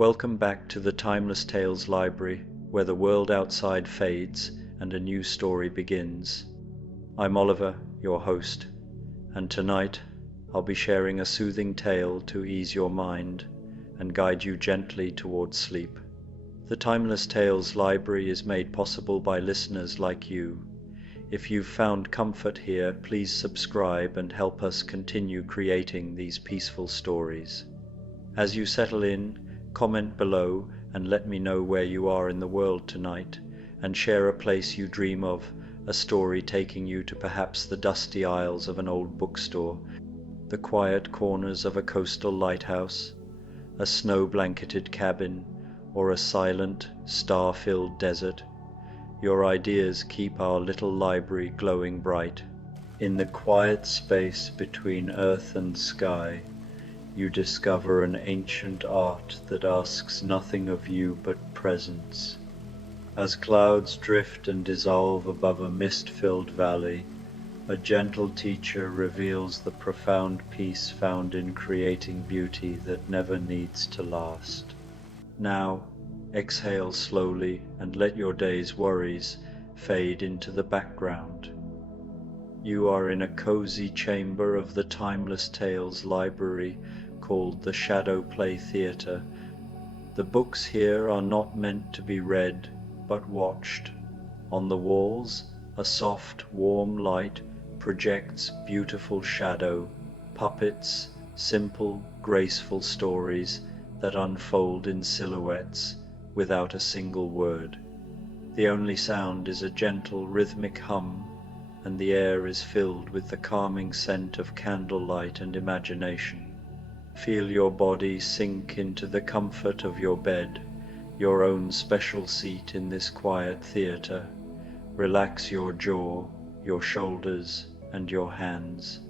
Welcome back to the Timeless Tales Library, where the world outside fades and a new story begins. I'm Oliver, your host, and tonight I'll be sharing a soothing tale to ease your mind and guide you gently towards sleep. The Timeless Tales Library is made possible by listeners like you. If you've found comfort here, please subscribe and help us continue creating these peaceful stories. As you settle in, comment below and let me know where you are in the world tonight, and share a place you dream of, a story taking you to perhaps the dusty aisles of an old bookstore, the quiet corners of a coastal lighthouse, a snow-blanketed cabin, or a silent, star-filled desert. Your ideas keep our little library glowing bright. In the quiet space between earth and sky, you discover an ancient art that asks nothing of you but presence. As clouds drift and dissolve above a mist-filled valley, a gentle teacher reveals the profound peace found in creating beauty that never needs to last. Now, exhale slowly and let your day's worries fade into the background. You are in a cozy chamber of the Timeless Tales Library called the Shadow Play Theatre. The books here are not meant to be read, but watched. On the walls, a soft, warm light projects beautiful shadow, puppets, simple, graceful stories that unfold in silhouettes without a single word. The only sound is a gentle rhythmic hum, and the air is filled with the calming scent of candlelight and imagination. Feel your body sink into the comfort of your bed, your own special seat in this quiet theatre. Relax your jaw, your shoulders, and your hands.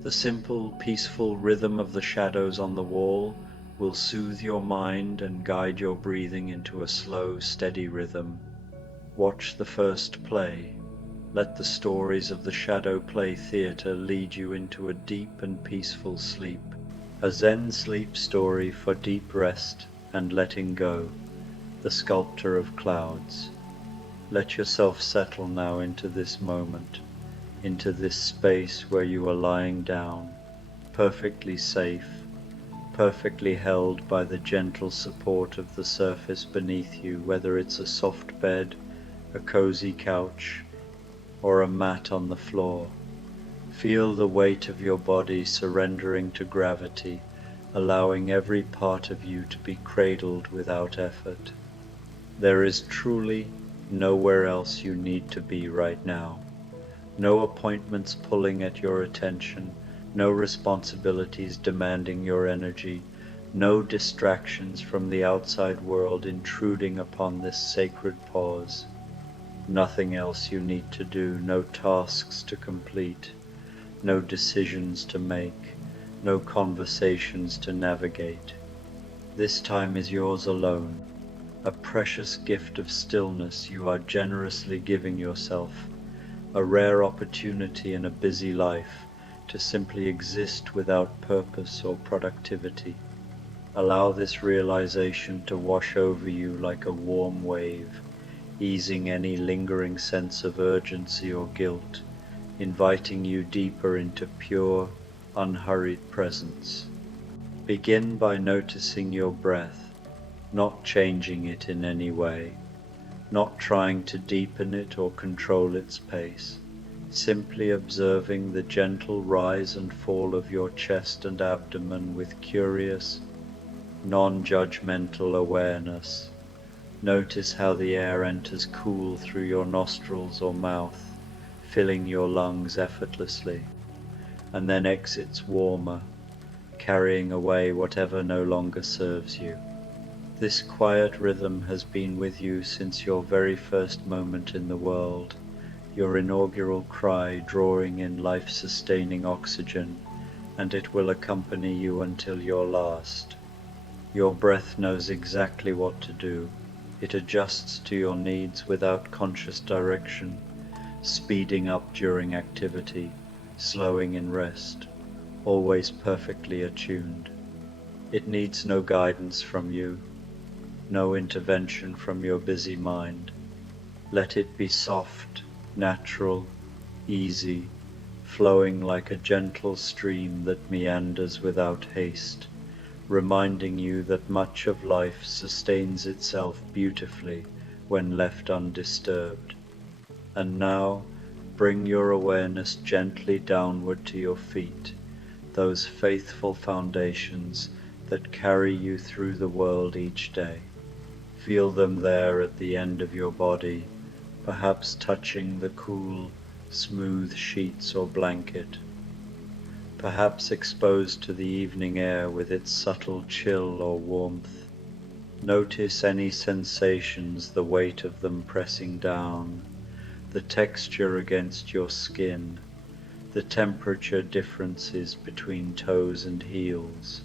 The simple, peaceful rhythm of the shadows on the wall will soothe your mind and guide your breathing into a slow, steady rhythm. Watch the first play. Let the stories of the Shadow Play Theatre lead you into a deep and peaceful sleep. A Zen sleep story for deep rest and letting go. The Sculptor of Clouds. Let yourself settle now into this moment, into this space where you are lying down, perfectly safe, perfectly held by the gentle support of the surface beneath you, whether it's a soft bed, a cozy couch, or a mat on the floor. Feel the weight of your body surrendering to gravity, allowing every part of you to be cradled without effort. There is truly nowhere else you need to be right now. No appointments pulling at your attention, no responsibilities demanding your energy, no distractions from the outside world intruding upon this sacred pause. Nothing else you need to do, no tasks to complete, no decisions to make, no conversations to navigate. This time is yours alone, a precious gift of stillness you are generously giving yourself, a rare opportunity in a busy life to simply exist without purpose or productivity. Allow this realization to wash over you like a warm wave, easing any lingering sense of urgency or guilt, inviting you deeper into pure, unhurried presence. Begin by noticing your breath, not changing it in any way, not trying to deepen it or control its pace, simply observing the gentle rise and fall of your chest and abdomen with curious, non-judgmental awareness. Notice how the air enters cool through your nostrils or mouth, filling your lungs effortlessly, and then exits warmer, carrying away whatever no longer serves you. This quiet rhythm has been with you since your very first moment in the world, your inaugural cry drawing in life-sustaining oxygen, and it will accompany you until your last. Your breath knows exactly what to do. It adjusts to your needs without conscious direction, speeding up during activity, slowing in rest, always perfectly attuned. It needs no guidance from you, no intervention from your busy mind. Let it be soft, natural, easy, flowing like a gentle stream that meanders without haste, reminding you that much of life sustains itself beautifully when left undisturbed. And now, bring your awareness gently downward to your feet, those faithful foundations that carry you through the world each day. Feel them there at the end of your body, perhaps touching the cool, smooth sheets or blanket, perhaps exposed to the evening air with its subtle chill or warmth. Notice any sensations, the weight of them pressing down, the texture against your skin, the temperature differences between toes and heels.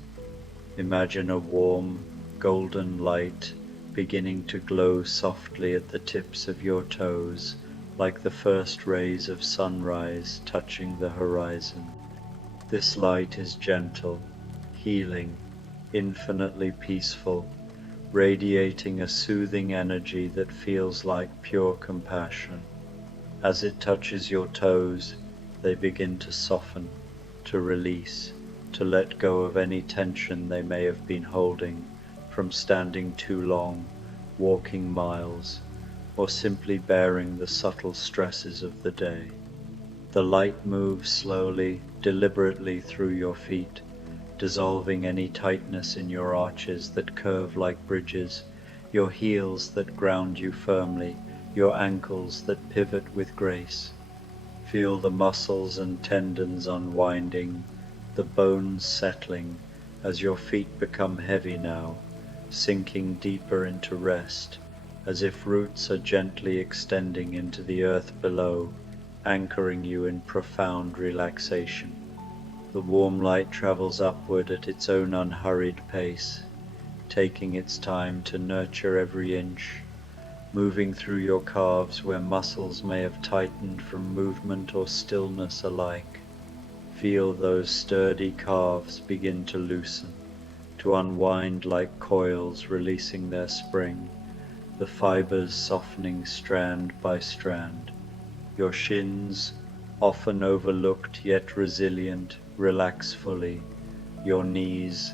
Imagine a warm, golden light beginning to glow softly at the tips of your toes, like the first rays of sunrise touching the horizon. This light is gentle, healing, infinitely peaceful, radiating a soothing energy that feels like pure compassion. As it touches your toes, they begin to soften, to release, to let go of any tension they may have been holding from standing too long, walking miles, or simply bearing the subtle stresses of the day. The light moves slowly, deliberately through your feet, dissolving any tightness in your arches that curve like bridges, your heels that ground you firmly, your ankles that pivot with grace. Feel the muscles and tendons unwinding, the bones settling as your feet become heavy now, sinking deeper into rest, as if roots are gently extending into the earth below, anchoring you in profound relaxation. The warm light travels upward at its own unhurried pace, taking its time to nurture every inch, moving through your calves where muscles may have tightened from movement or stillness alike. Feel those sturdy calves begin to loosen, to unwind like coils releasing their spring, the fibers softening strand by strand. Your shins, often overlooked yet resilient, relax fully. Your knees,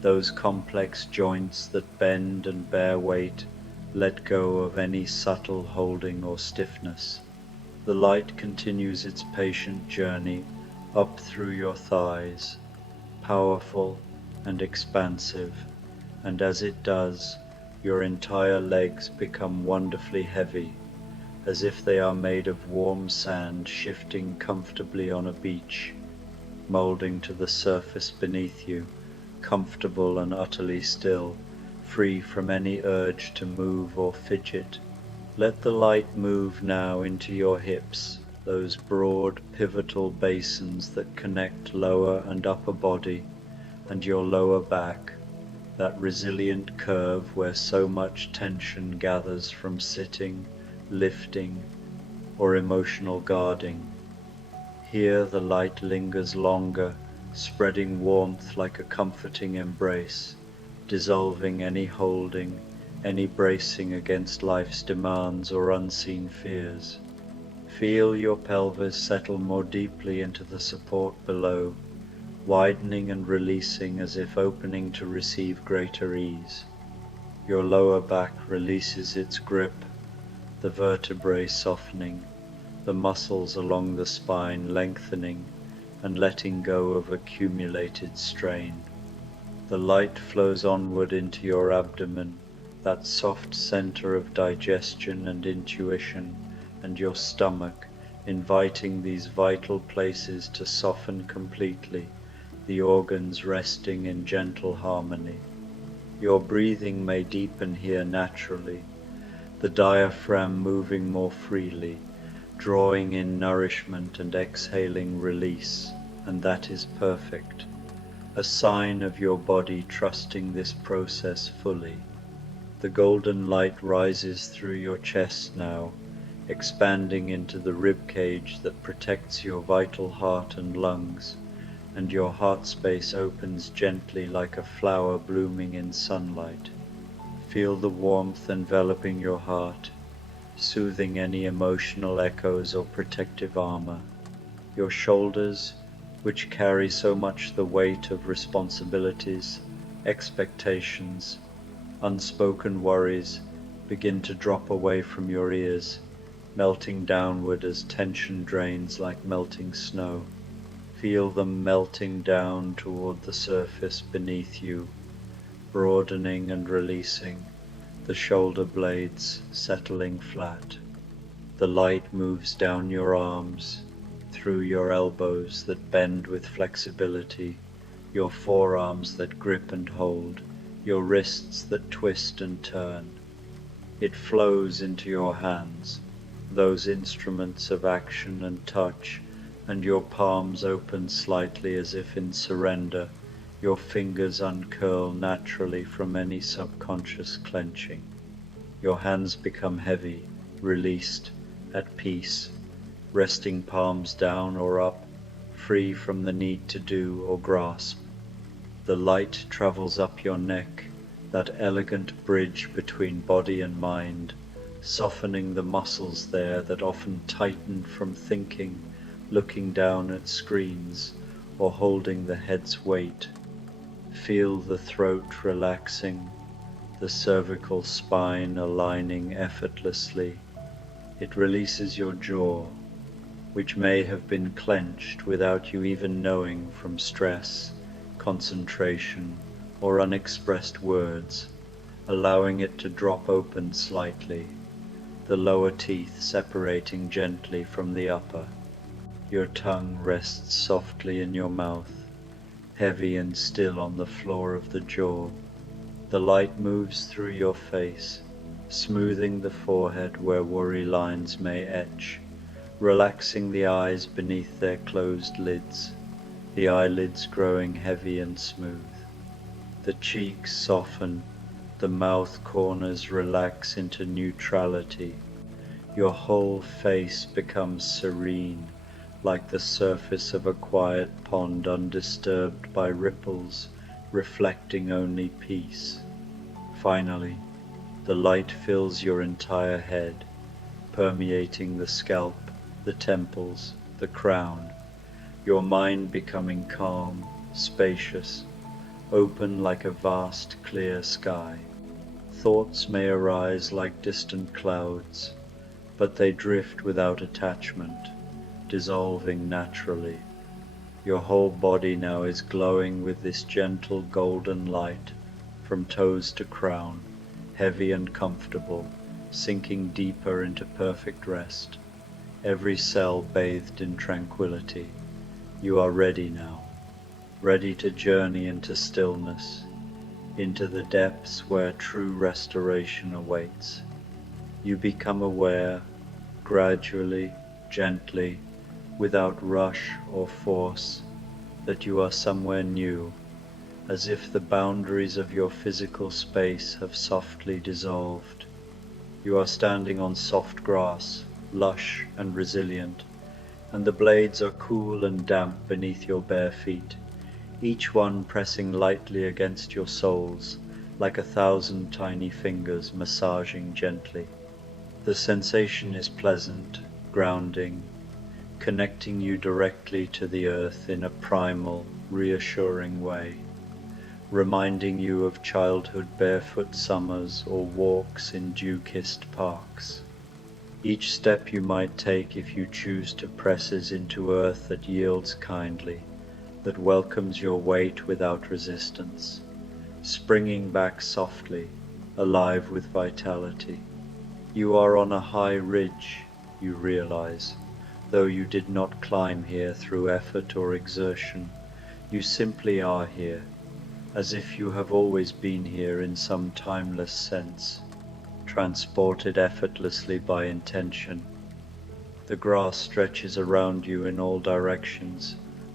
those complex joints that bend and bear weight, let go of any subtle holding or stiffness. The light continues its patient journey up through your thighs, powerful and expansive, and as it does, your entire legs become wonderfully heavy, as if they are made of warm sand shifting comfortably on a beach, molding to the surface beneath you, comfortable and utterly still, free from any urge to move or fidget. Let the light move now into your hips, those broad pivotal basins that connect lower and upper body, and your lower back, that resilient curve where so much tension gathers from sitting, lifting, or emotional guarding. Here the light lingers longer, spreading warmth like a comforting embrace, dissolving any holding, any bracing against life's demands or unseen fears. Feel your pelvis settle more deeply into the support below, widening and releasing as if opening to receive greater ease. Your lower back releases its grip, the vertebrae softening, the muscles along the spine lengthening and letting go of accumulated strain. The light flows onward into your abdomen, that soft center of digestion and intuition, and your stomach, inviting these vital places to soften completely, the organs resting in gentle harmony. Your breathing may deepen here naturally, the diaphragm moving more freely, drawing in nourishment and exhaling release, and that is perfect, a sign of your body trusting this process fully. The golden light rises through your chest now, expanding into the rib cage that protects your vital heart and lungs, and your heart space opens gently like a flower blooming in sunlight. Feel the warmth enveloping your heart, soothing any emotional echoes or protective armor. Your shoulders, which carry so much the weight of responsibilities, expectations, unspoken worries, begin to drop away from your ears, melting downward as tension drains like melting snow. Feel them melting down toward the surface beneath you, broadening and releasing, the shoulder blades settling flat. The light moves down your arms, through your elbows that bend with flexibility, your forearms that grip and hold, your wrists that twist and turn. It flows into your hands, those instruments of action and touch, and your palms open slightly as if in surrender. Your fingers uncurl naturally from any subconscious clenching. Your hands become heavy, released, at peace, resting palms down or up, free from the need to do or grasp. The light travels up your neck, that elegant bridge between body and mind, softening the muscles there that often tighten from thinking, looking down at screens, or holding the head's weight. Feel the throat relaxing, the cervical spine aligning effortlessly. It releases your jaw, which may have been clenched without you even knowing from stress, concentration, or unexpressed words, allowing it to drop open slightly, the lower teeth separating gently from the upper. Your tongue rests softly in your mouth, heavy and still on the floor of the jaw. The light moves through your face, smoothing the forehead where worry lines may etch, relaxing the eyes beneath their closed lids, the eyelids growing heavy and smooth. The cheeks soften, the mouth corners relax into neutrality. Your whole face becomes serene, like the surface of a quiet pond undisturbed by ripples, reflecting only peace. Finally, the light fills your entire head, permeating the scalp, the temples, the crown, your mind becoming calm, spacious, open like a vast clear sky. Thoughts may arise like distant clouds, but they drift without attachment, dissolving naturally. Your whole body now is glowing with this gentle golden light, from toes to crown, heavy and comfortable, sinking deeper into perfect rest, every cell bathed in tranquility. You are ready now, ready to journey into stillness, into the depths where true restoration awaits. You become aware, gradually, gently, without rush or force, that you are somewhere new, as if the boundaries of your physical space have softly dissolved. You are standing on soft grass, lush and resilient, and the blades are cool and damp beneath your bare feet, each one pressing lightly against your soles, like 1,000 tiny fingers massaging gently. The sensation is pleasant, grounding, connecting you directly to the earth in a primal, reassuring way, reminding you of childhood barefoot summers or walks in dew-kissed parks. Each step you might take, if you choose to, presses into earth that yields kindly, that welcomes your weight without resistance, springing back softly, alive with vitality. You are on a high ridge, you realize, though you did not climb here through effort or exertion. You simply are here, as if you have always been here in some timeless sense, transported effortlessly by intention. The grass stretches around you in all directions,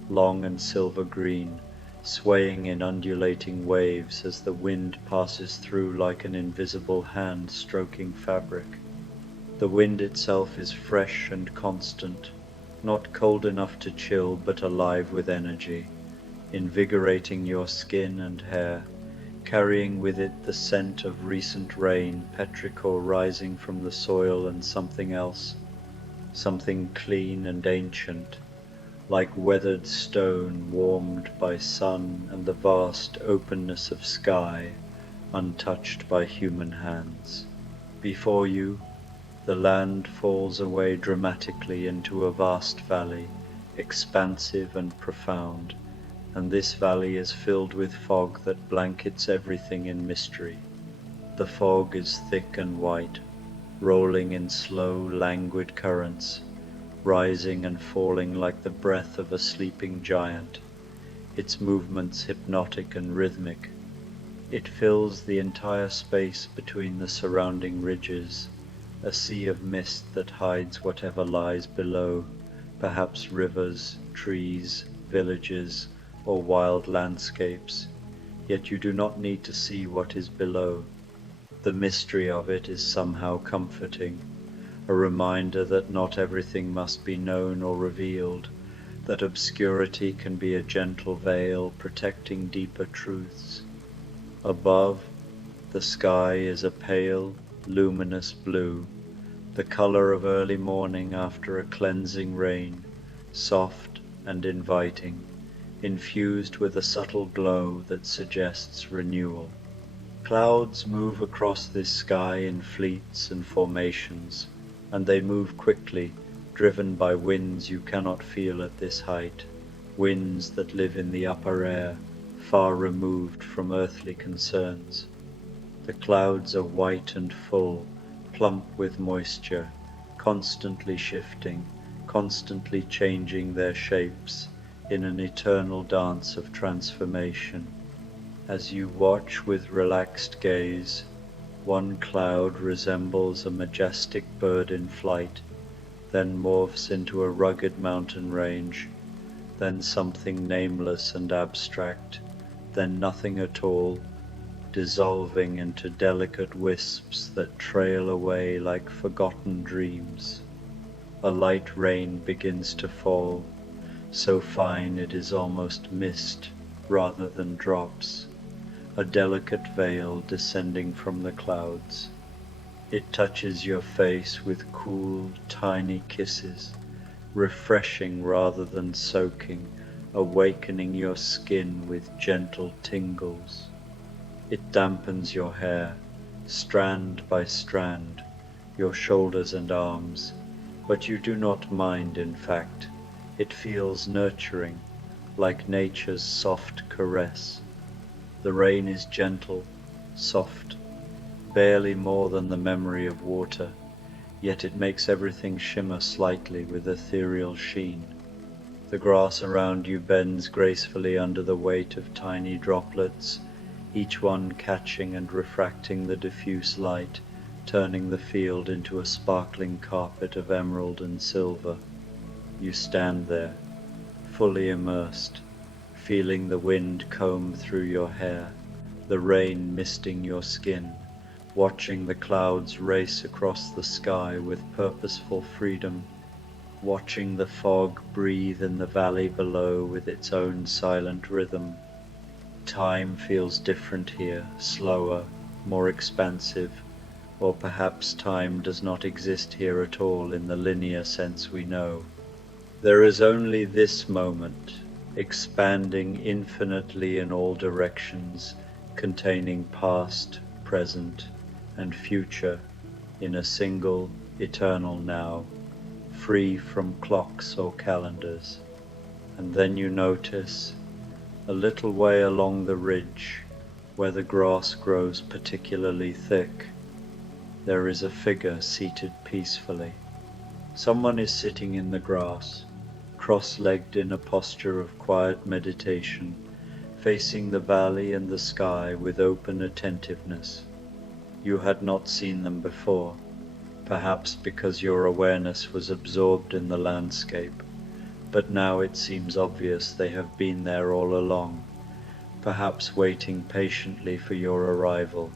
long and silver green, swaying in undulating waves as the wind passes through like an invisible hand stroking fabric. The wind itself is fresh and constant, not cold enough to chill but alive with energy, invigorating your skin and hair, carrying with it the scent of recent rain, petrichor rising from the soil, and something else, something clean and ancient, like weathered stone warmed by sun and the vast openness of sky, untouched by human hands. Before you, the land falls away dramatically into a vast valley, expansive and profound, and this valley is filled with fog that blankets everything in mystery. The fog is thick and white, rolling in slow, languid currents, rising and falling like the breath of a sleeping giant, its movements hypnotic and rhythmic. It fills the entire space between the surrounding ridges, a sea of mist that hides whatever lies below, perhaps rivers, trees, villages, or wild landscapes, yet you do not need to see what is below. The mystery of it is somehow comforting, a reminder that not everything must be known or revealed, that obscurity can be a gentle veil protecting deeper truths. Above, the sky is a pale, luminous blue, the color of early morning after a cleansing rain, soft and inviting, infused with a subtle glow that suggests renewal. Clouds move across this sky in fleets and formations, and they move quickly, driven by winds you cannot feel at this height, winds that live in the upper air, far removed from earthly concerns. The clouds are white and full, plump with moisture, constantly shifting, constantly changing their shapes in an eternal dance of transformation. As you watch with relaxed gaze, one cloud resembles a majestic bird in flight, then morphs into a rugged mountain range, then something nameless and abstract, then nothing at all, dissolving into delicate wisps that trail away like forgotten dreams. A light rain begins to fall, so fine it is almost mist rather than drops, a delicate veil descending from the clouds. It touches your face with cool, tiny kisses, refreshing rather than soaking, awakening your skin with gentle tingles. It dampens your hair, strand by strand, your shoulders and arms, but you do not mind in fact. It feels nurturing, like nature's soft caress. The rain is gentle, soft, barely more than the memory of water, yet it makes everything shimmer slightly with ethereal sheen. The grass around you bends gracefully under the weight of tiny droplets, each one catching and refracting the diffuse light, turning the field into a sparkling carpet of emerald and silver. You stand there, fully immersed, feeling the wind comb through your hair, the rain misting your skin, watching the clouds race across the sky with purposeful freedom, watching the fog breathe in the valley below with its own silent rhythm. Time feels different here, slower, more expansive, or perhaps time does not exist here at all in the linear sense we know. There is only this moment, expanding infinitely in all directions, containing past, present, and future in a single, eternal now, free from clocks or calendars. And then you notice, a little way along the ridge, where the grass grows particularly thick, there is a figure seated peacefully. Someone is sitting in the grass, cross-legged in a posture of quiet meditation, facing the valley and the sky with open attentiveness. You had not seen them before, perhaps because your awareness was absorbed in the landscape, but now it seems obvious they have been there all along, perhaps waiting patiently for your arrival,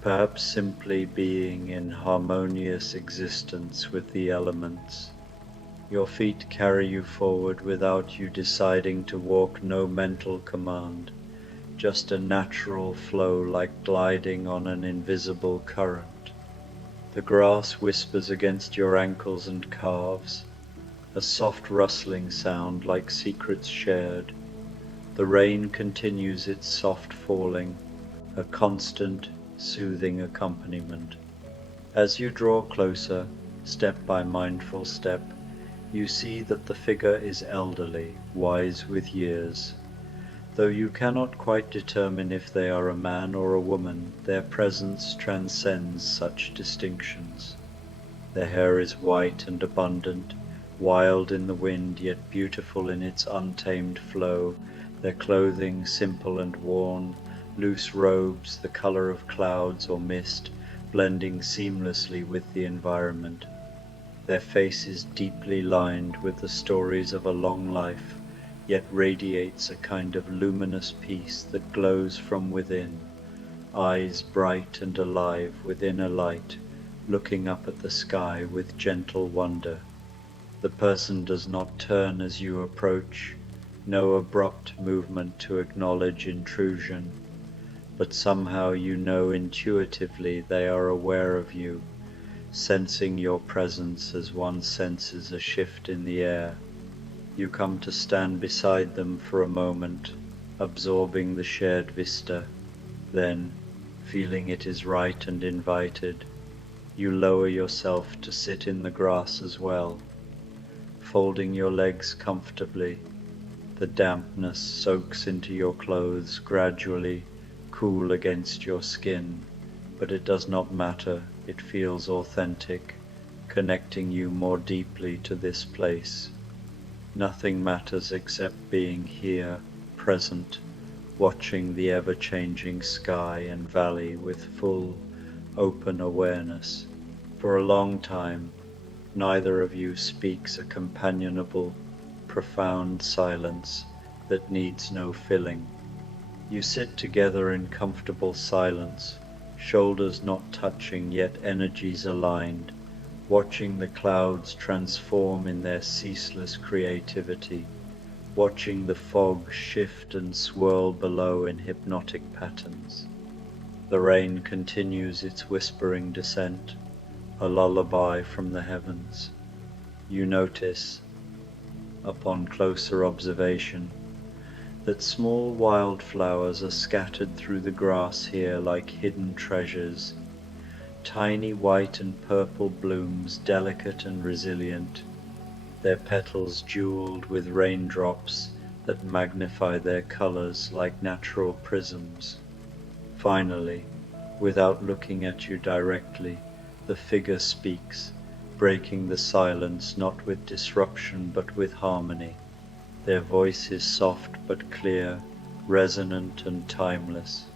perhaps simply being in harmonious existence with the elements. Your feet carry you forward without you deciding to walk, no mental command, just a natural flow like gliding on an invisible current. The grass whispers against your ankles and calves, a soft rustling sound like secrets shared. The rain continues its soft falling, a constant, soothing accompaniment. As you draw closer, step by mindful step, you see that the figure is elderly, wise with years. Though you cannot quite determine if they are a man or a woman, their presence transcends such distinctions. Their hair is white and abundant, wild in the wind yet beautiful in its untamed flow, their clothing simple and worn, loose robes the color of clouds or mist, blending seamlessly with the environment. Their faces deeply lined with the stories of a long life, yet radiates a kind of luminous peace that glows from within, eyes bright and alive with inner light, looking up at the sky with gentle wonder. The person does not turn as you approach, no abrupt movement to acknowledge intrusion, but somehow you know intuitively they are aware of you, sensing your presence as one senses a shift in the air. You come to stand beside them for a moment, absorbing the shared vista. Then, feeling it is right and invited, you lower yourself to sit in the grass as well, folding your legs comfortably. The dampness soaks into your clothes gradually, cool against your skin, but it does not matter, it feels authentic, connecting you more deeply to this place. Nothing matters except being here, present, watching the ever-changing sky and valley with full, open awareness. For a long time, neither of you speaks a companionable, profound silence that needs no filling. You sit together in comfortable silence, shoulders not touching yet energies aligned, watching the clouds transform in their ceaseless creativity, watching the fog shift and swirl below in hypnotic patterns. The rain continues its whispering descent, a lullaby from the heavens. You notice, upon closer observation, that small wildflowers are scattered through the grass here like hidden treasures, tiny white and purple blooms, delicate and resilient, their petals jeweled with raindrops that magnify their colors like natural prisms. Finally, without looking at you directly, the figure speaks, breaking the silence not with disruption but with harmony. Their voice is soft but clear, resonant and timeless,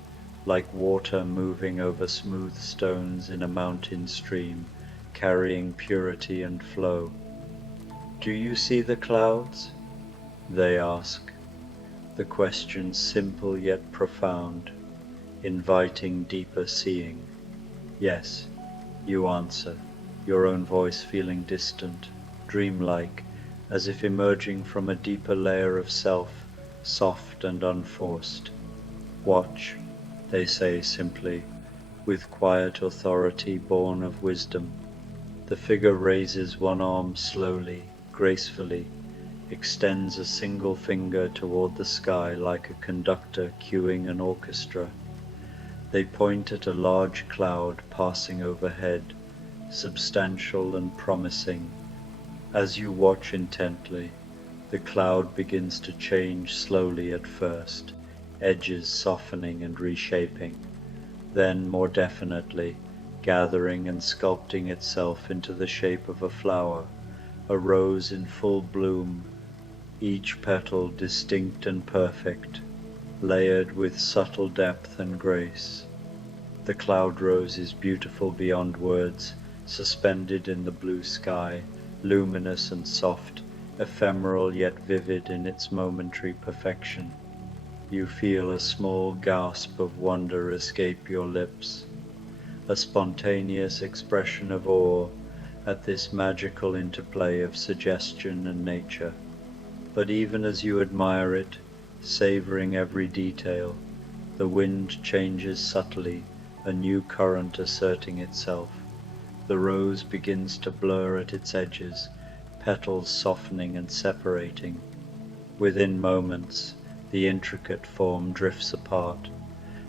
like water moving over smooth stones in a mountain stream, carrying purity and flow. "Do you see the clouds?" they ask, the question simple yet profound, inviting deeper seeing. "Yes," you answer, your own voice feeling distant, dreamlike, as if emerging from a deeper layer of self, soft and unforced. "Watch," they say simply, with quiet authority born of wisdom. The figure raises one arm slowly, gracefully, extends a single finger toward the sky like a conductor cueing an orchestra. They point at a large cloud passing overhead, substantial and promising. As you watch intently, the cloud begins to change slowly at first, edges softening and reshaping, then more definitely, gathering and sculpting itself into the shape of a flower, a rose in full bloom, each petal distinct and perfect, layered with subtle depth and grace. The cloud rose is beautiful beyond words, suspended in the blue sky, luminous and soft, ephemeral yet vivid in its momentary perfection. You feel a small gasp of wonder escape your lips, a spontaneous expression of awe at this magical interplay of suggestion and nature. But even as you admire it, savoring every detail, The wind changes subtly, a new current asserting itself. The rose begins to blur at its edges, petals softening and separating. Within moments, the intricate form drifts apart,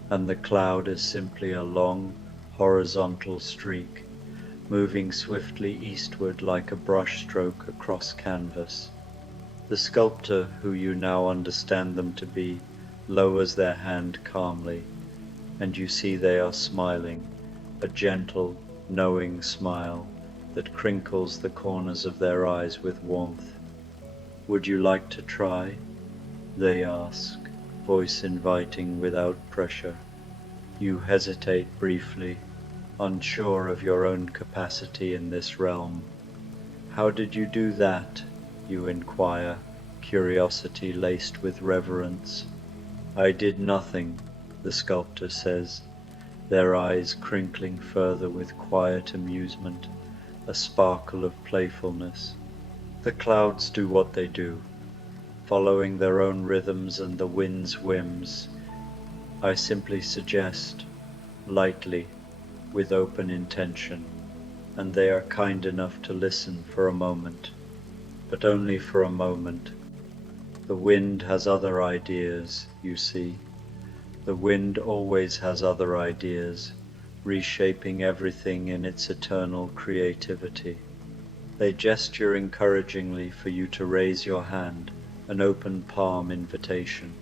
and the cloud is simply a long, horizontal streak, moving swiftly eastward like a brushstroke across canvas. The sculptor, who you now understand them to be, lowers their hand calmly, and you see they are smiling, a gentle, knowing smile that crinkles the corners of their eyes with warmth. "Would you like to try?" they ask, voice inviting without pressure. You hesitate briefly, unsure of your own capacity in this realm. "How did you do that?" you inquire, curiosity laced with reverence. "I did nothing," the sculptor says, their eyes crinkling further with quiet amusement, a sparkle of playfulness. "The clouds do what they do, following their own rhythms and the wind's whims. I simply suggest, lightly, with open intention, and they are kind enough to listen for a moment, but only for a moment. The wind has other ideas, you see. The wind always has other ideas, reshaping everything in its eternal creativity." They gesture encouragingly for you to raise your hand, an open palm invitation.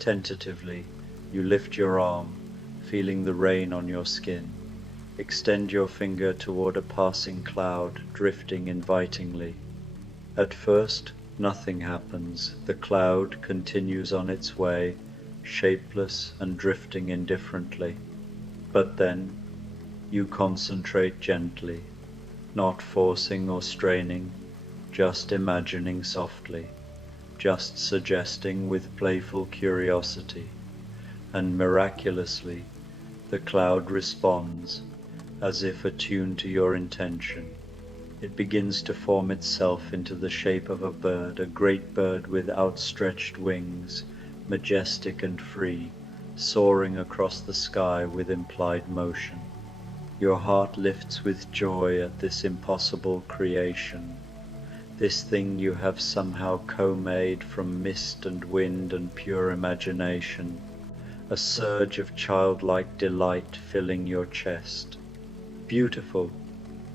Tentatively, you lift your arm, feeling the rain on your skin. Extend your finger toward a passing cloud, drifting invitingly. At first, nothing happens. The cloud continues on its way, shapeless and drifting indifferently. But then, you concentrate gently, not forcing or straining, just imagining softly, just suggesting with playful curiosity, and miraculously, the cloud responds, as if attuned to your intention. It begins to form itself into the shape of a bird, a great bird with outstretched wings, majestic and free, soaring across the sky with implied motion. Your heart lifts with joy at this impossible creation, this thing you have somehow co-made from mist and wind and pure imagination, a surge of childlike delight filling your chest. "Beautiful,"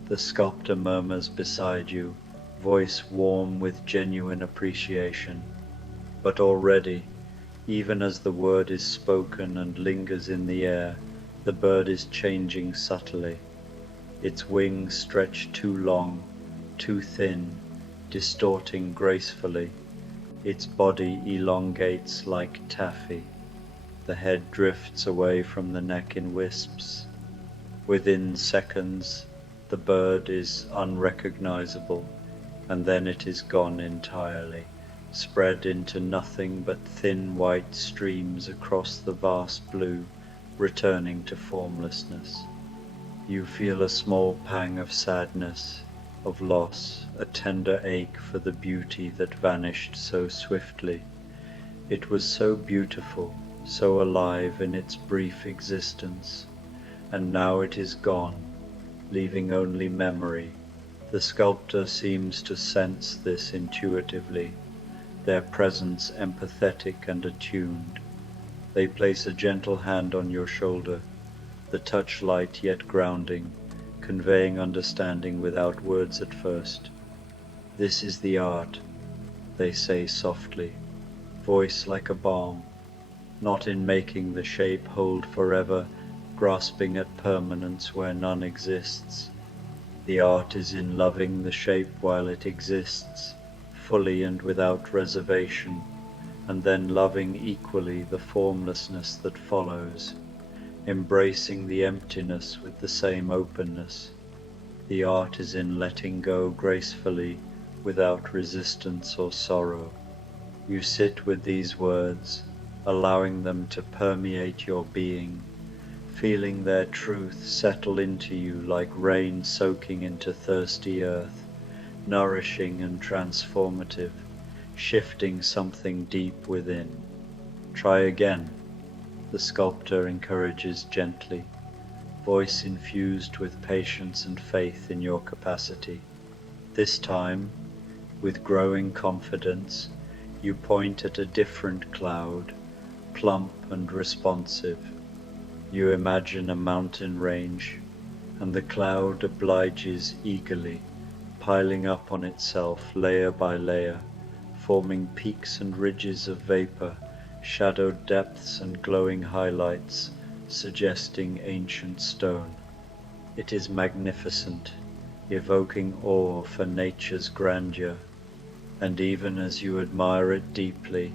the sculptor murmurs beside you, voice warm with genuine appreciation. But already, even as the word is spoken and lingers in the air, the bird is changing subtly. Its wings stretch too long, too thin, distorting gracefully. Its body elongates like taffy. The head drifts away from the neck in wisps. Within seconds, the bird is unrecognizable, and then it is gone entirely, spread into nothing but thin white streams across the vast blue, returning to formlessness. You feel a small pang of sadness, of loss, a tender ache for the beauty that vanished so swiftly. It was so beautiful, so alive in its brief existence, and now it is gone, leaving only memory. The sculptor seems to sense this intuitively, their presence empathetic and attuned. They place a gentle hand on your shoulder, the touch light yet grounding, conveying understanding without words at first. "This is the art," they say softly, voice like a balm, not in making the shape hold forever, grasping at permanence where none exists. The art is in loving the shape while it exists, fully and without reservation, and then loving equally the formlessness that follows, embracing the emptiness with the same openness. The art is in letting go gracefully, without resistance or sorrow. You sit with these words, allowing them to permeate your being, feeling their truth settle into you like rain soaking into thirsty earth, nourishing and transformative, shifting something deep within. Try again. the sculptor encourages gently, voice infused with patience and faith in your capacity. This time, with growing confidence, you point at a different cloud, plump and responsive. You imagine a mountain range, and the cloud obliges eagerly, piling up on itself layer by layer, forming peaks and ridges of vapor, shadowed depths and glowing highlights, suggesting ancient stone. It is magnificent, evoking awe for nature's grandeur, and even as you admire it deeply,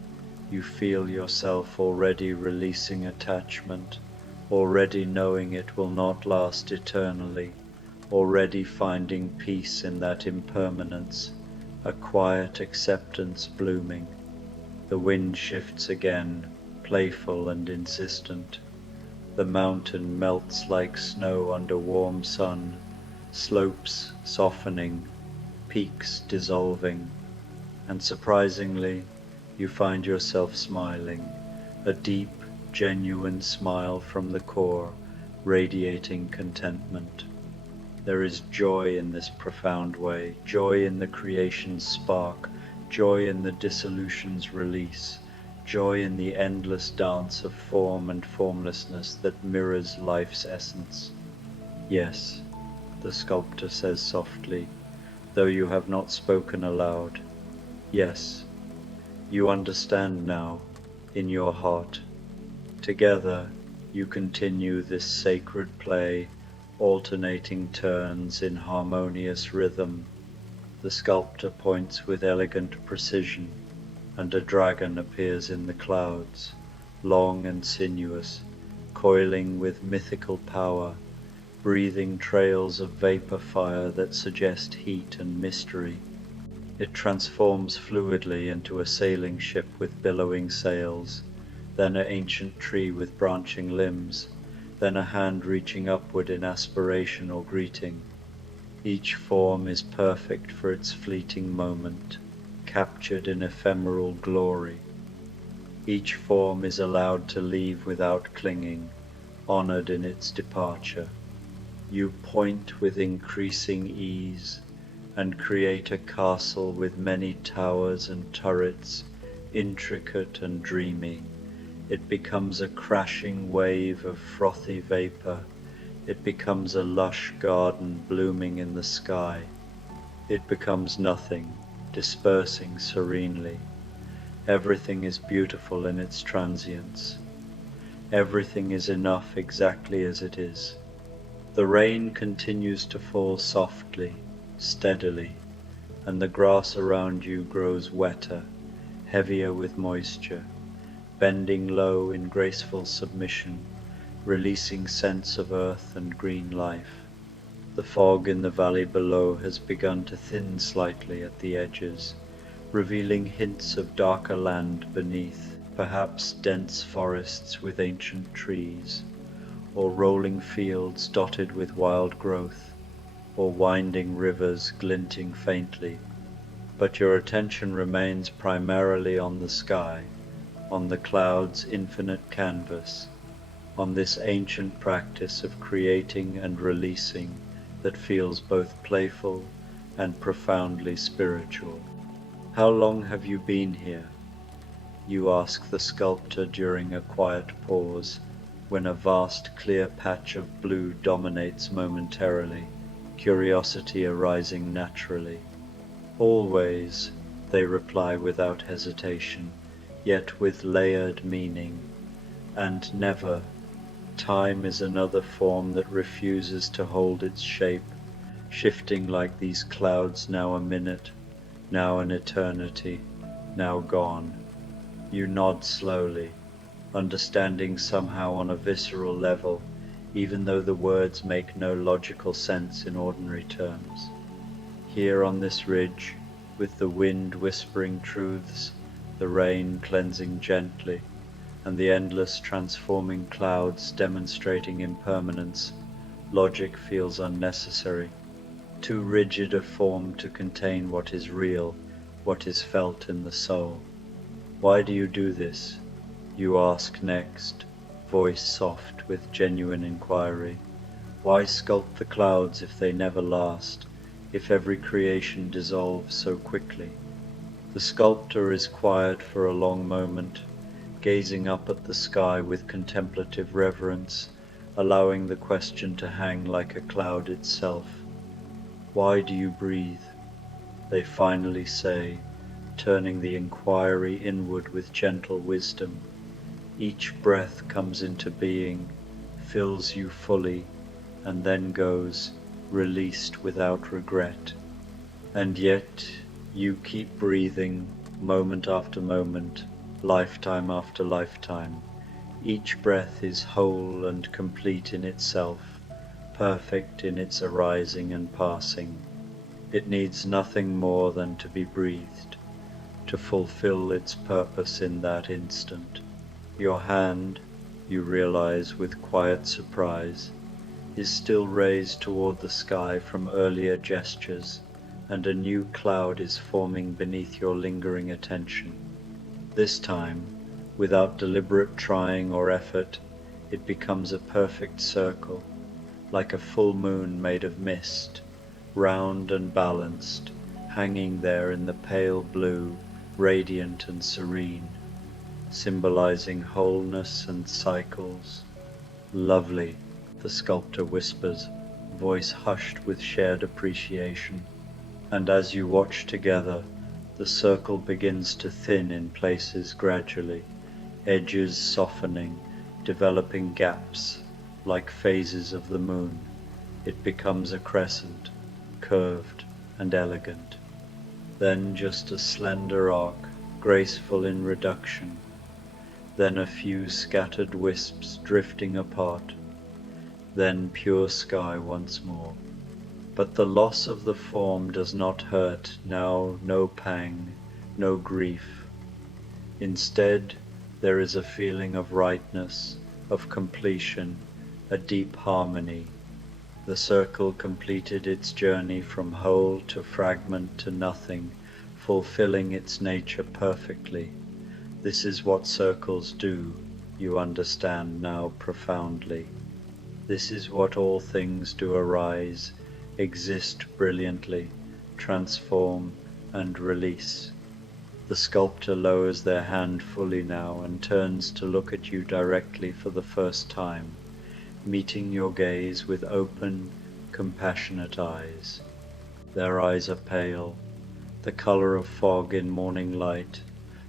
you feel yourself already releasing attachment, already knowing it will not last eternally, already finding peace in that impermanence, a quiet acceptance blooming. The wind shifts again, playful and insistent. The mountain melts like snow under warm sun, slopes softening, peaks dissolving, and surprisingly, you find yourself smiling, a deep, genuine smile from the core, radiating contentment. There is joy in this profound way, joy in the creation's spark, joy in the dissolution's release, joy in the endless dance of form and formlessness that mirrors life's essence. Yes, the sculptor says softly, though you have not spoken aloud. Yes, you understand now, in your heart. Together, you continue this sacred play, alternating turns in harmonious rhythm. The sculptor points with elegant precision, and a dragon appears in the clouds, long and sinuous, coiling with mythical power, breathing trails of vapor fire that suggest heat and mystery. It transforms fluidly into a sailing ship with billowing sails, then an ancient tree with branching limbs, then a hand reaching upward in aspiration or greeting. Each form is perfect for its fleeting moment, captured in ephemeral glory. Each form is allowed to leave without clinging, honored in its departure. You point with increasing ease, and create a castle with many towers and turrets, intricate and dreamy. It becomes a crashing wave of frothy vapor. It becomes a lush garden blooming in the sky. It becomes nothing, dispersing serenely. Everything is beautiful in its transience. Everything is enough exactly as it is. The rain continues to fall softly, steadily, and the grass around you grows wetter, heavier with moisture, bending low in graceful submission, releasing scents of earth and green life. The fog in the valley below has begun to thin slightly at the edges, revealing hints of darker land beneath, perhaps dense forests with ancient trees, or rolling fields dotted with wild growth, or winding rivers glinting faintly, but your attention remains primarily on the sky, on the cloud's infinite canvas, on this ancient practice of creating and releasing that feels both playful and profoundly spiritual. How long have you been here? You ask the sculptor during a quiet pause, when a vast clear patch of blue dominates momentarily, curiosity arising naturally. Always, they reply without hesitation, yet with layered meaning. And never. Time is another form that refuses to hold its shape, shifting like these clouds, now a minute, now an eternity, now gone. You nod slowly, understanding somehow on a visceral level, even though the words make no logical sense in ordinary terms. Here on this ridge, with the wind whispering truths, the rain cleansing gently, and the endless transforming clouds demonstrating impermanence, logic feels unnecessary, too rigid a form to contain what is real, what is felt in the soul. Why do you do this? You ask next, voice soft with genuine inquiry. Why sculpt the clouds if they never last, if every creation dissolves so quickly? The sculptor is quiet for a long moment, gazing up at the sky with contemplative reverence, allowing the question to hang like a cloud itself. Why do you breathe? They finally say, turning the inquiry inward with gentle wisdom. Each breath comes into being, fills you fully, and then goes, released without regret. And yet you keep breathing, moment after moment, lifetime after lifetime. Each breath is whole and complete in itself, perfect in its arising and passing. It needs nothing more than to be breathed, to fulfill its purpose in that instant. Your hand, you realize with quiet surprise, is still raised toward the sky from earlier gestures, and a new cloud is forming beneath your lingering attention. This time, without deliberate trying or effort, it becomes a perfect circle, like a full moon made of mist, round and balanced, hanging there in the pale blue, radiant and serene, symbolizing wholeness and cycles. Lovely, the sculptor whispers, voice hushed with shared appreciation. And as you watch together, the circle begins to thin in places gradually, edges softening, developing gaps, like phases of the moon. It becomes a crescent, curved and elegant. Then just a slender arc, graceful in reduction. Then a few scattered wisps drifting apart. Then pure sky once more. But the loss of the form does not hurt, now no pang, no grief. Instead, there is a feeling of rightness, of completion, a deep harmony. The circle completed its journey from whole to fragment to nothing, fulfilling its nature perfectly. This is what circles do, you understand now profoundly. This is what all things do arise, exist brilliantly, transform and release. The sculptor lowers their hand fully now and turns to look at you directly for the first time, meeting your gaze with open, compassionate eyes. Their eyes are pale, the color of fog in morning light,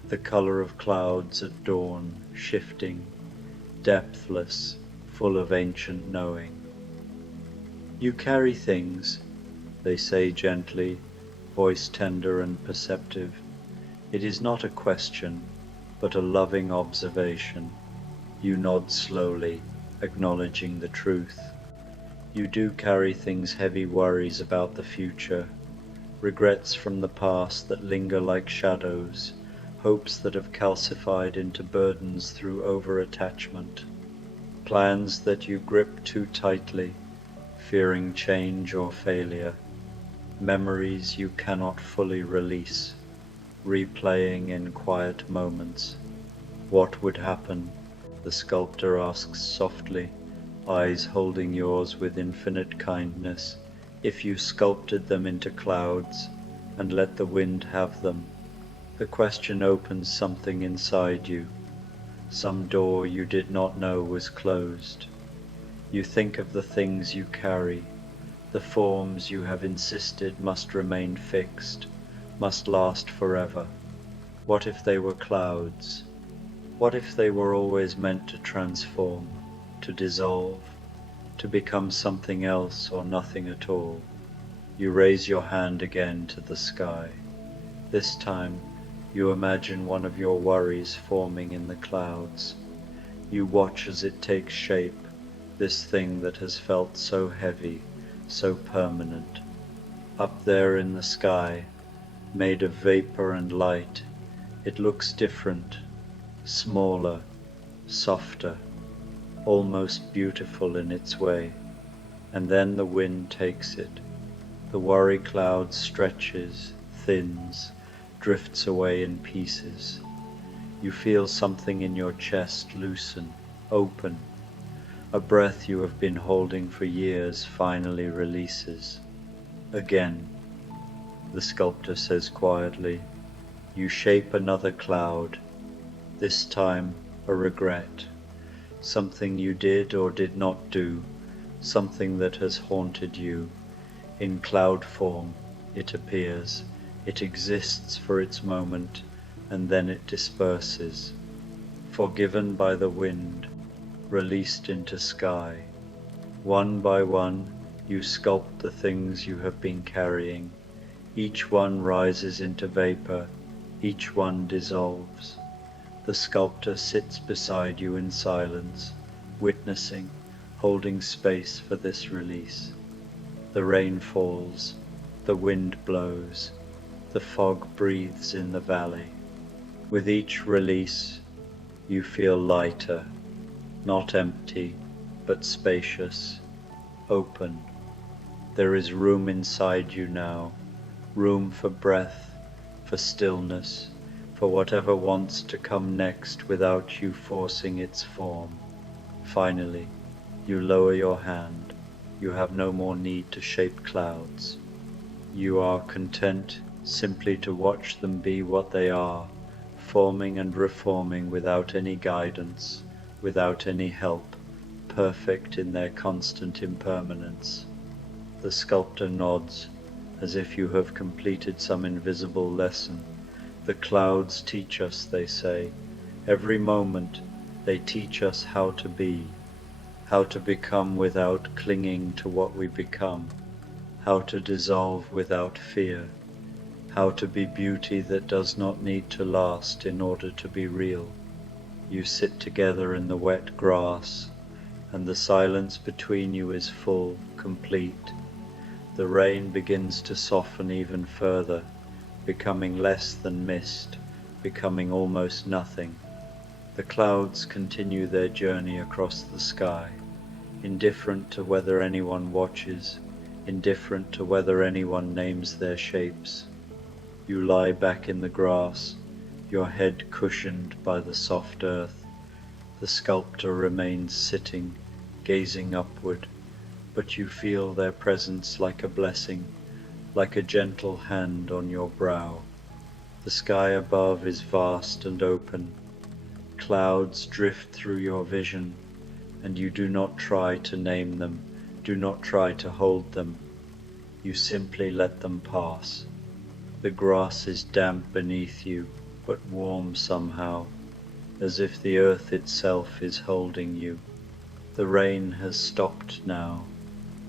the color of clouds at dawn, shifting, depthless, full of ancient knowing. You carry things, they say gently, voice tender and perceptive. It is not a question, but a loving observation. You nod slowly, acknowledging the truth. You do carry things, heavy worries about the future, regrets from the past that linger like shadows, hopes that have calcified into burdens through over-attachment, plans that you grip too tightly, fearing change or failure, memories you cannot fully release, replaying in quiet moments. What would happen, the sculptor asks softly, eyes holding yours with infinite kindness, if you sculpted them into clouds and let the wind have them? The question opens something inside you, some door you did not know was closed. You think of the things you carry, the forms you have insisted must remain fixed, must last forever. What if they were clouds? What if they were always meant to transform, to dissolve, to become something else or nothing at all? You raise your hand again to the sky. This time, you imagine one of your worries forming in the clouds. You watch as it takes shape, this thing that has felt so heavy, so permanent. Up there in the sky, made of vapor and light, it looks different, smaller, softer, almost beautiful in its way. And then the wind takes it. The worry cloud stretches, thins, drifts away in pieces. You feel something in your chest loosen, open. A breath you have been holding for years finally releases. Again, the sculptor says quietly, you shape another cloud, this time a regret, something you did or did not do, something that has haunted you. In cloud form, it appears, it exists for its moment, and then it disperses, forgiven by the wind, released into sky. One by one, you sculpt the things you have been carrying. Each one rises into vapor, each one dissolves. The sculptor sits beside you in silence, witnessing, holding space for this release. The rain falls, the wind blows, the fog breathes in the valley. With each release, you feel lighter, not empty, but spacious, open. There is room inside you now, room for breath, for stillness, for whatever wants to come next without you forcing its form. Finally, you lower your hand. You have no more need to shape clouds. You are content simply to watch them be what they are, forming and reforming without any guidance, without any help, perfect in their constant impermanence. The sculptor nods, as if you have completed some invisible lesson. The clouds teach us, they say. Every moment they teach us how to be, how to become without clinging to what we become, how to dissolve without fear, how to be beauty that does not need to last in order to be real. You sit together in the wet grass, and the silence between you is full, complete. The rain begins to soften even further, becoming less than mist, becoming almost nothing. The clouds continue their journey across the sky, indifferent to whether anyone watches, indifferent to whether anyone names their shapes. You lie back in the grass, your head cushioned by the soft earth. The sculptor remains sitting, gazing upward, but you feel their presence like a blessing, like a gentle hand on your brow. The sky above is vast and open. Clouds drift through your vision, and you do not try to name them, do not try to hold them. You simply let them pass. The grass is damp beneath you, but warm somehow, as if the earth itself is holding you. The rain has stopped now,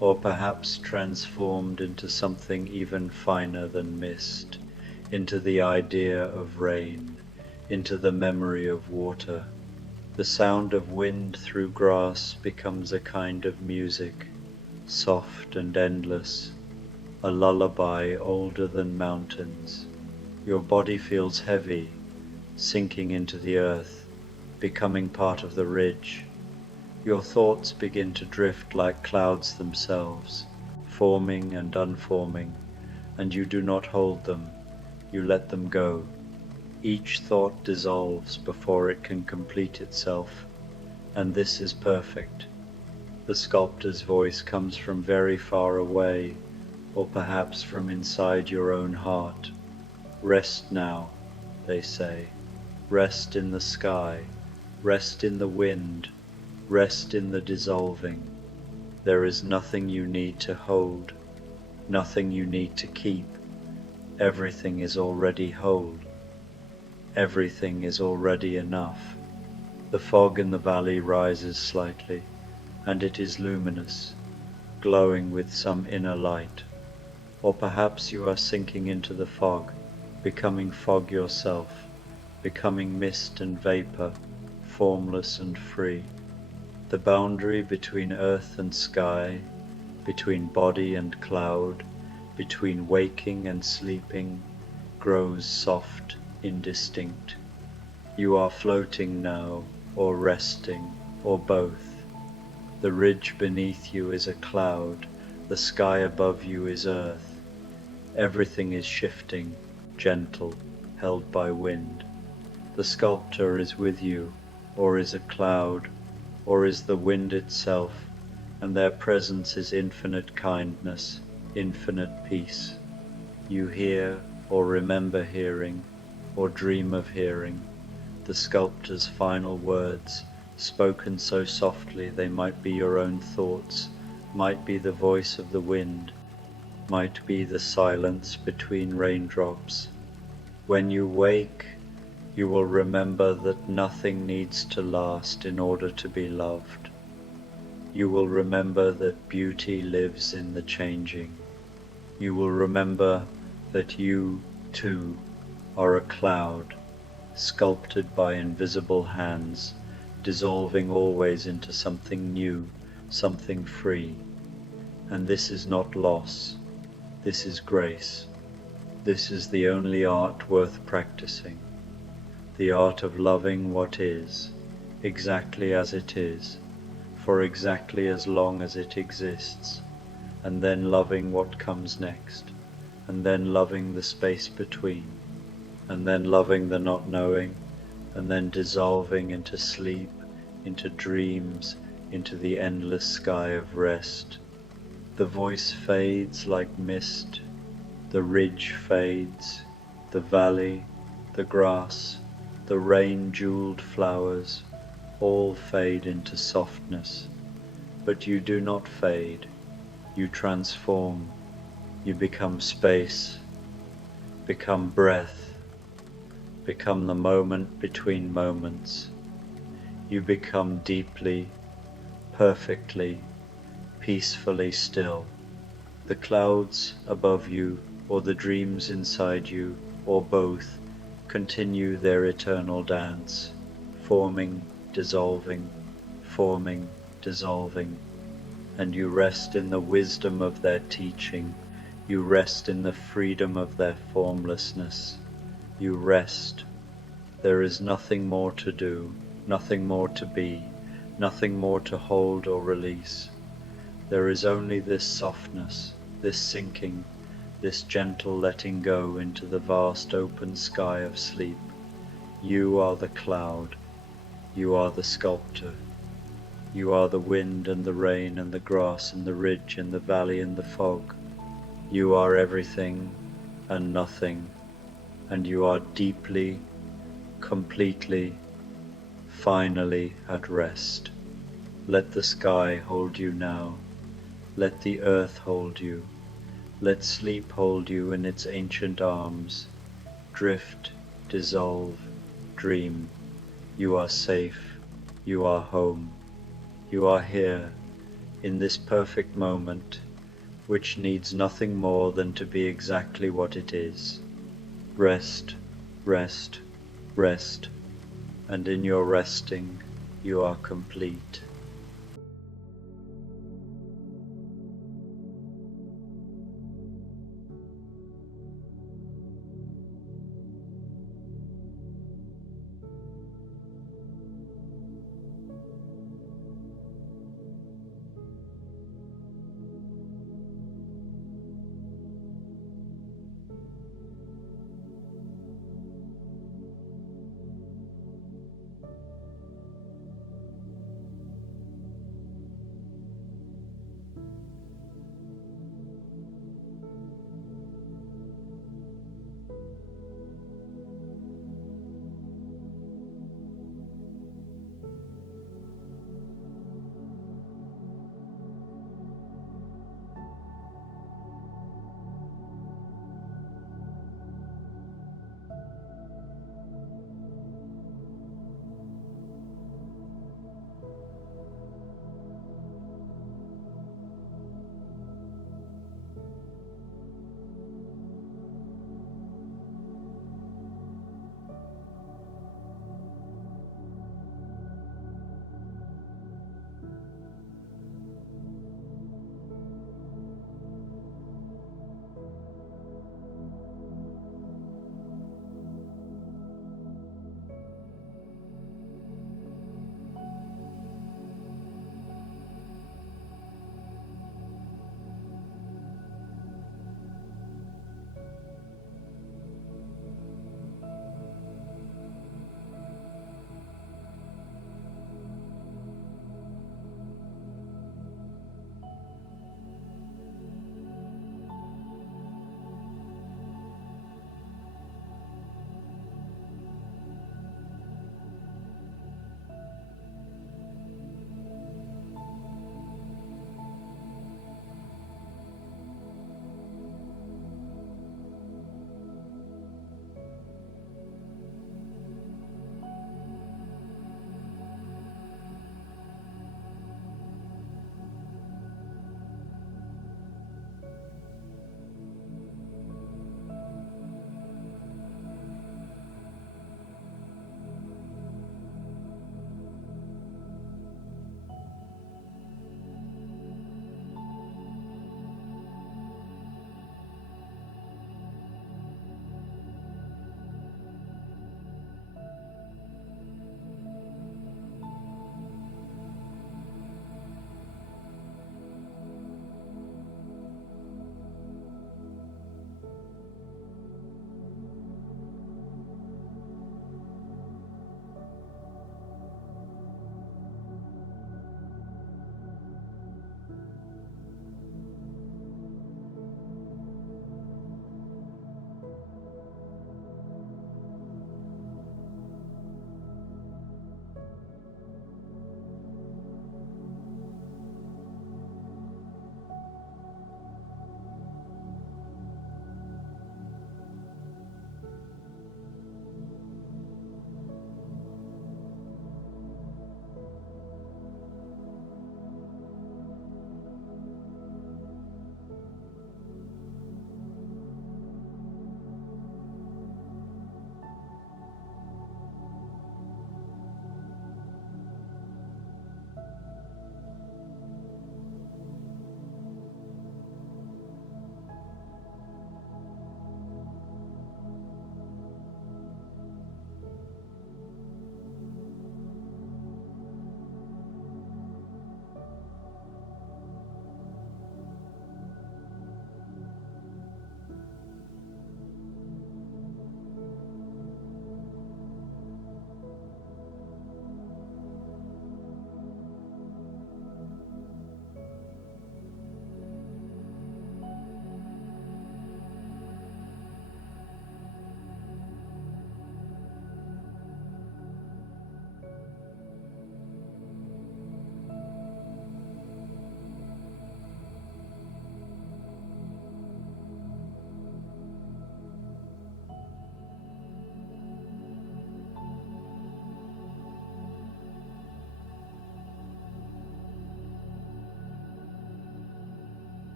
or perhaps transformed into something even finer than mist, into the idea of rain, into the memory of water. The sound of wind through grass becomes a kind of music, soft and endless, a lullaby older than mountains. Your body feels heavy, sinking into the earth, becoming part of the ridge. Your thoughts begin to drift like clouds themselves, forming and unforming, and you do not hold them, you let them go. Each thought dissolves before it can complete itself, and this is perfect. The sculptor's voice comes from very far away, or perhaps from inside your own heart. Rest now, they say. Rest in the sky, rest in the wind, rest in the dissolving. There is nothing you need to hold, nothing you need to keep. Everything is already whole. Everything is already enough. The fog in the valley rises slightly, and it is luminous, glowing with some inner light. Or perhaps you are sinking into the fog, becoming fog yourself, becoming mist and vapor, formless and free. The boundary between earth and sky, between body and cloud, between waking and sleeping, grows soft, indistinct. You are floating now, or resting, or both. The ridge beneath you is a cloud, the sky above you is earth. Everything is shifting, gentle, held by wind. The sculptor is with you, or is a cloud, or is the wind itself, and their presence is infinite kindness, infinite peace. You hear, or remember hearing, or dream of hearing, the sculptor's final words, spoken so softly they might be your own thoughts, might be the voice of the wind, might be the silence between raindrops. When you wake, you will remember that nothing needs to last in order to be loved. You will remember that beauty lives in the changing. You will remember that you, too, are a cloud, sculpted by invisible hands, dissolving always into something new, something free. And this is not loss, this is grace. This is the only art worth practicing, the art of loving what is, exactly as it is, for exactly as long as it exists, and then loving what comes next, and then loving the space between, and then loving the not knowing, and then dissolving into sleep, into dreams, into the endless sky of rest. The voice fades like mist, the ridge fades, the valley, the grass, the rain-jeweled flowers, all fade into softness. But you do not fade, you transform, you become space, become breath, become the moment between moments. You become deeply, perfectly, peacefully still. The clouds above you, or the dreams inside you, or both, continue their eternal dance, forming, dissolving, forming, dissolving, and you rest in the wisdom of their teaching, you rest in the freedom of their formlessness, you rest. There is nothing more to do, nothing more to be, nothing more to hold or release. There is only this softness, this sinking, this gentle letting go into the vast open sky of sleep. You are the cloud, you are the sculptor, you are the wind and the rain and the grass and the ridge and the valley and the fog. You are everything and nothing, and you are deeply, completely, finally at rest. Let the sky hold you now. Let the earth hold you. Let sleep hold you in its ancient arms. Drift, dissolve, dream. You are safe. You are home. You are here, in this perfect moment, which needs nothing more than to be exactly what it is. Rest, rest, rest, and in your resting, you are complete.